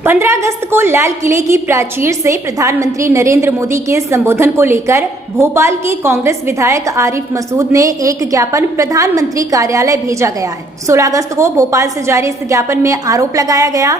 15 अगस्त को लाल किले की प्राचीर से प्रधानमंत्री नरेंद्र मोदी के संबोधन को लेकर भोपाल के कांग्रेस विधायक आरिफ मसूद ने एक ज्ञापन प्रधानमंत्री कार्यालय भेजा गया है। 16 अगस्त को भोपाल से जारी इस ज्ञापन में आरोप लगाया गया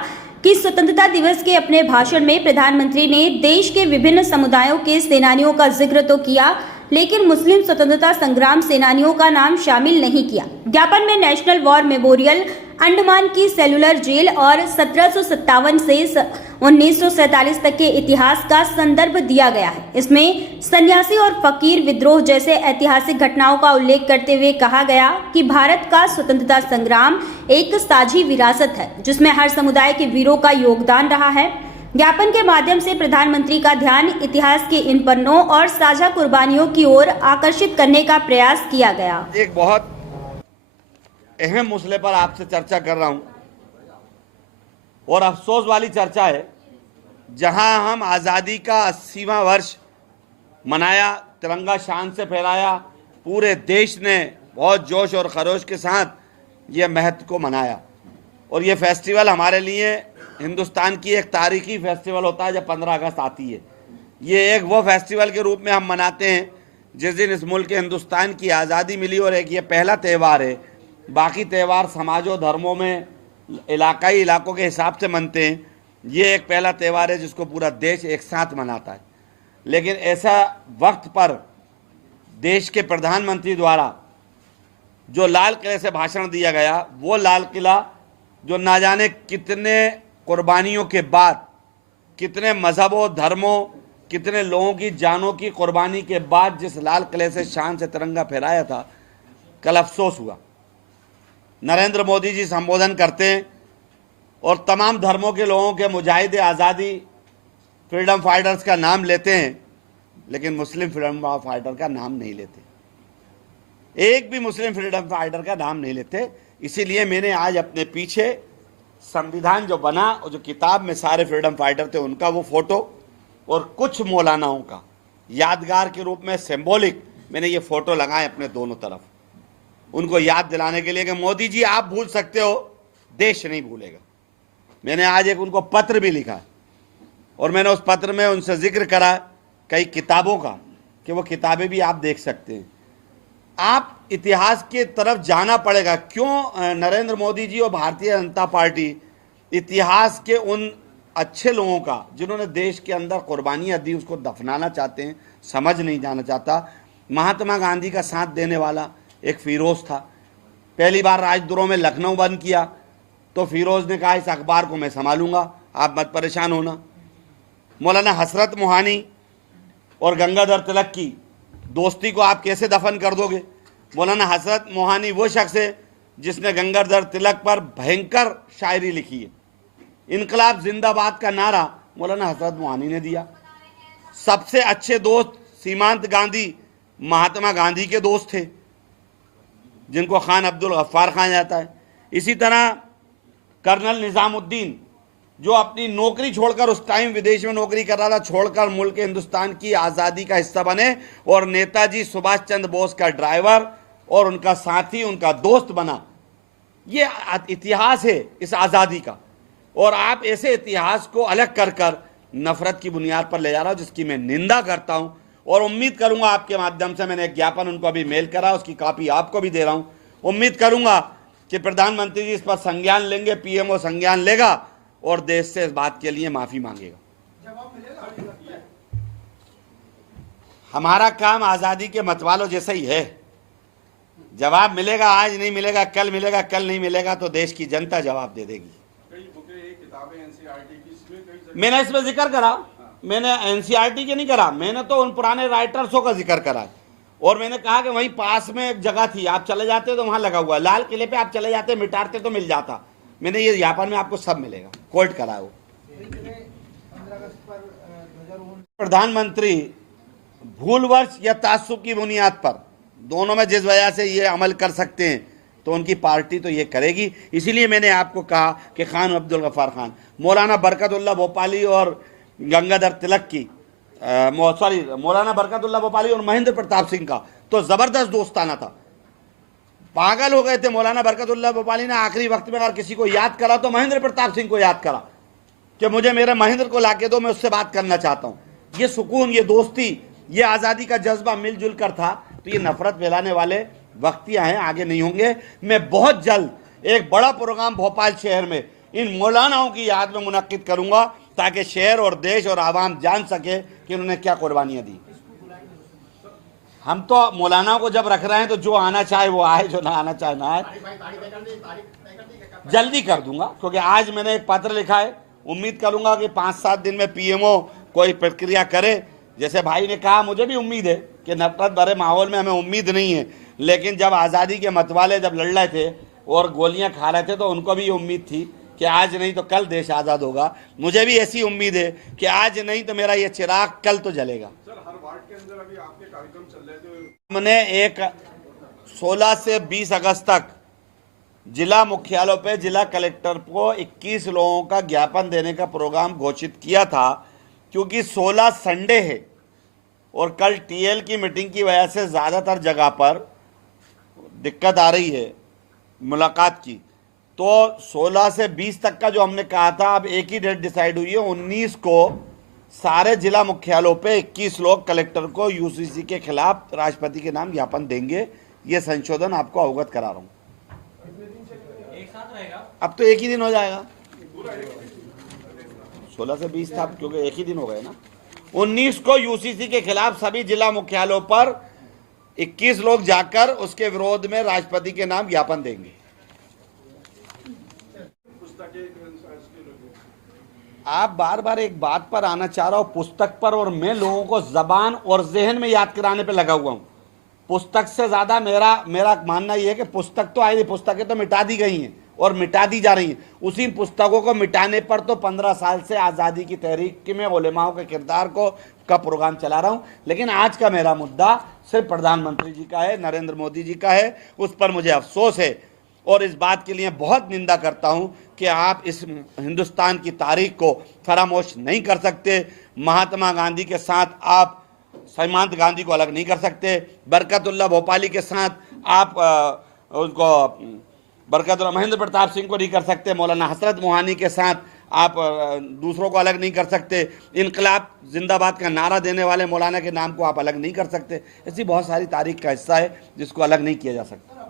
कि स्वतंत्रता दिवस के अपने भाषण में प्रधानमंत्री ने देश के विभिन्न समुदायों के सेनानियों का जिक्र तो किया, लेकिन मुस्लिम स्वतंत्रता संग्राम सेनानियों का नाम शामिल नहीं किया। ज्ञापन में नेशनल वॉर मेमोरियल, अंडमान की सेलुलर जेल और 1757 से 1947 तक के इतिहास का संदर्भ दिया गया है। इसमें सन्यासी और फकीर विद्रोह जैसे ऐतिहासिक घटनाओं का उल्लेख करते हुए कहा गया कि भारत का स्वतंत्रता संग्राम एक साझी विरासत है जिसमें हर समुदाय के वीरों का योगदान रहा है। ज्ञापन के माध्यम से प्रधानमंत्री का ध्यान इतिहास के इन पन्नों और साझा कुर्बानियों की ओर आकर्षित करने का प्रयास किया गया। एक बहुत अहम मसले पर आपसे चर्चा कर रहा हूं और अफसोस वाली चर्चा है, जहां हम आज़ादी का 80वां वर्ष मनाया, तिरंगा शान से फहराया, पूरे देश ने बहुत जोश और खरोश के साथ ये महत्व को मनाया। और ये फेस्टिवल हमारे लिए हिंदुस्तान की एक तारीखी फेस्टिवल होता है जब 15 अगस्त आती है। ये एक वो फेस्टिवल के रूप में हम मनाते हैं जिस दिन इस मुल्क के हिंदुस्तान की आज़ादी मिली, और एक ये पहला त्यौहार है। बाकी त्यौहार समाजों धर्मों में इलाकाई इलाकों के हिसाब से मनते हैं, ये एक पहला त्यौहार है जिसको पूरा देश एक साथ मनाता है। लेकिन ऐसा वक्त पर देश के प्रधानमंत्री द्वारा जो लाल किले से भाषण दिया गया, वो लाल किला जो ना जाने कितने कुर्बानियों के बाद, कितने मजहबों धर्मों, कितने लोगों की जानों की कुर्बानी के बाद जिस लाल किले से शान से तिरंगा फहराया था, कल अफसोस हुआ। नरेंद्र मोदी जी संबोधन करते हैं और तमाम धर्मों के लोगों के मुजाहिद आज़ादी फ्रीडम फाइटर्स का नाम लेते हैं, लेकिन मुस्लिम फ्रीडम फाइटर का नाम नहीं लेते। एक भी मुस्लिम फ्रीडम फाइटर का नाम नहीं लेते। इसीलिए मैंने आज अपने पीछे संविधान जो बना और जो किताब में सारे फ्रीडम फाइटर थे उनका वो फोटो और कुछ मौलानाओं का यादगार के रूप में सिंबॉलिक मैंने ये फोटो लगाए अपने दोनों तरफ, उनको याद दिलाने के लिए कि मोदी जी आप भूल सकते हो, देश नहीं भूलेगा। मैंने आज एक उनको पत्र भी लिखा है और मैंने उस पत्र में उनसे जिक्र करा कई किताबों का कि वो किताबें भी आप देख सकते हैं। आप इतिहास की तरफ जाना पड़ेगा। क्यों नरेंद्र मोदी जी और भारतीय जनता पार्टी इतिहास के उन अच्छे लोगों का जिन्होंने देश के अंदर कुर्बानियाँ दी उसको दफनाना चाहते हैं, समझ नहीं जाना चाहता। महात्मा गांधी का साथ देने वाला एक फिरोज था। पहली बार राजद्रोह में लखनऊ बंद किया तो फिरोज ने कहा इस अखबार को मैं संभालूंगा, आप मत परेशान होना। मौलाना हसरत मोहानी और गंगाधर तिलक की दोस्ती को आप कैसे दफन कर दोगे? मौलाना हसरत मोहानी वो शख्स है जिसने गंगाधर तिलक पर भयंकर शायरी लिखी है। इनकलाब जिंदाबाद का नारा मौलाना हसरत मोहानी ने दिया। सबसे अच्छे दोस्त सीमांत गांधी महात्मा गांधी के दोस्त थे, जिनको खान अब्दुल गफ्फार कहा जाता है। इसी तरह कर्नल निज़ामुद्दीन जो अपनी नौकरी छोड़कर, उस टाइम विदेश में नौकरी कर रहा था, छोड़कर मुल्क हिंदुस्तान की आज़ादी का हिस्सा बने और नेताजी सुभाष चंद्र बोस का ड्राइवर और उनका साथी, उनका दोस्त बना। ये इतिहास है इस आज़ादी का, और आप ऐसे इतिहास को अलग कर कर नफरत की बुनियाद पर ले जा रहा हो, जिसकी मैं निंदा करता हूँ। और उम्मीद करूंगा आपके माध्यम से, मैंने एक ज्ञापन उनको अभी मेल करा, उसकी कॉपी आपको भी दे रहा हूं। उम्मीद करूंगा कि प्रधानमंत्री जी इस पर संज्ञान लेंगे, पीएमओ संज्ञान लेगा और देश से इस बात के लिए माफी मांगेगा। हमारा काम आज़ादी के मतवालों जैसा ही है। जवाब मिलेगा, आज नहीं मिलेगा, कल मिलेगा, कल नहीं मिलेगा तो देश की जनता जवाब दे देगी। मैंने इसमें जिक्र करा, मैंने एनसीईआरटी के नहीं करा, मैंने तो उन पुराने राइटर्सों का जिक्र करा और मैंने कहा कि वहीं पास में एक जगह थी, आप चले जाते तो वहां लगा हुआ, लाल किले पे आप चले जाते, मिटाते तो मिल जाता। मैंने ये ज्ञापन में आपको सब मिलेगा, कोर्ट करा वो। प्रधानमंत्री भूलवश या तासुब की बुनियाद पर, दोनों में जिस वजह से ये अमल कर सकते हैं तो उनकी पार्टी तो ये करेगी। इसीलिए मैंने आपको कहा कि खान अब्दुल गफ्फार खान, मौलाना बरकतुल्लाह भोपाली और गंगाधर तिलक की मौलाना बरकतुल्लाह भोपाली और महेंद्र प्रताप सिंह का तो जबरदस्त दोस्ताना था। पागल हो गए थे। मौलाना बरकतुल्लाह भोपाली ने आखिरी वक्त में अगर किसी को याद करा तो महेंद्र प्रताप सिंह को याद करा। कि मुझे मेरे महेंद्र को लाके दो, मैं उससे बात करना चाहता हूँ। ये सुकून, ये दोस्ती, ये आज़ादी का जज्बा मिलजुल कर था, तो ये नफरत फैलाने वाले वक्तियाँ हैं, आगे नहीं होंगे। मैं बहुत जल्द एक बड़ा प्रोग्राम भोपाल शहर में इन मौलानाओं की याद में मुनक्किद करूँगा, ताकि शहर और देश और आवाम जान सके कि उन्होंने क्या कुर्बानियाँ दी। हम तो मौलानाओं को जब रख रहे हैं तो जो आना चाहे वो आए, जो ना आना चाहे ना आए। जल्दी कर दूंगा, क्योंकि आज मैंने एक पत्र लिखा है। उम्मीद करूंगा कि 5-7 दिन में पीएमओ कोई प्रक्रिया करे। जैसे भाई ने कहा, मुझे भी उम्मीद है कि नफरत भरे माहौल में हमें उम्मीद नहीं है, लेकिन जब आज़ादी के मतवाले जब लड़ रहे थे और गोलियां खा रहे थे तो उनको भी ये उम्मीद थी कि आज नहीं तो कल देश आज़ाद होगा। मुझे भी ऐसी उम्मीद है कि आज नहीं तो मेरा ये चिराग कल तो जलेगा। हमने एक 16 से 20 अगस्त तक जिला मुख्यालयों पे जिला कलेक्टर को 21 लोगों का ज्ञापन देने का प्रोग्राम घोषित किया था, क्योंकि 16 संडे है और कल टीएल की मीटिंग की वजह से ज़्यादातर जगह पर दिक्कत आ रही है मुलाकात की। तो 16 से 20 तक का जो हमने कहा था, अब एक ही डेट डिसाइड हुई है। 19 को सारे जिला मुख्यालयों पे 21 लोग कलेक्टर को यूसीसी के खिलाफ राष्ट्रपति के नाम ज्ञापन देंगे। ये संशोधन आपको अवगत करा रहा हूँ। अब तो एक ही दिन हो जाएगा। 16 से 20 था, क्योंकि एक ही दिन हो गए ना। 19 को यूसीसी के खिलाफ सभी जिला मुख्यालयों पर 21 लोग जाकर उसके विरोध में राष्ट्रपति के नाम ज्ञापन देंगे। आप बार बार एक बात पर आना चाह रहा हूं, पुस्तक पर, और मैं लोगों को जबान और जहन में याद कराने पे लगा हुआ हूं। पुस्तक से ज्यादा मेरा मानना यह है कि पुस्तक तो आई, पुस्तकें तो मिटा दी गई हैं और मिटा दी जा रही हैं। उसी पुस्तकों को मिटाने पर तो 15 साल से आज़ादी की तहरीक में उलेमाओं के किरदार का प्रोग्राम चला रहा हूं। लेकिन आज का मेरा मुद्दा सिर्फ प्रधानमंत्री जी का है, नरेंद्र मोदी जी का है। उस पर मुझे अफसोस है और इस बात के लिए बहुत निंदा करता हूं कि आप इस हिंदुस्तान की तारीख को फरामोश नहीं कर सकते। महात्मा गांधी के साथ आप सीमांत गांधी को अलग नहीं कर सकते। बरकतुल्लाह भोपाली के साथ आप बरकतुल्लाह महेंद्र प्रताप सिंह को नहीं कर सकते। मौलाना हसरत मोहानी के साथ आप दूसरों को अलग नहीं कर सकते। इनकलाब जिंदाबाद का नारा देने वाले मौलाना के नाम को आप अलग नहीं कर सकते। ऐसी बहुत सारी तारीख का हिस्सा है जिसको अलग नहीं किया जा सकता।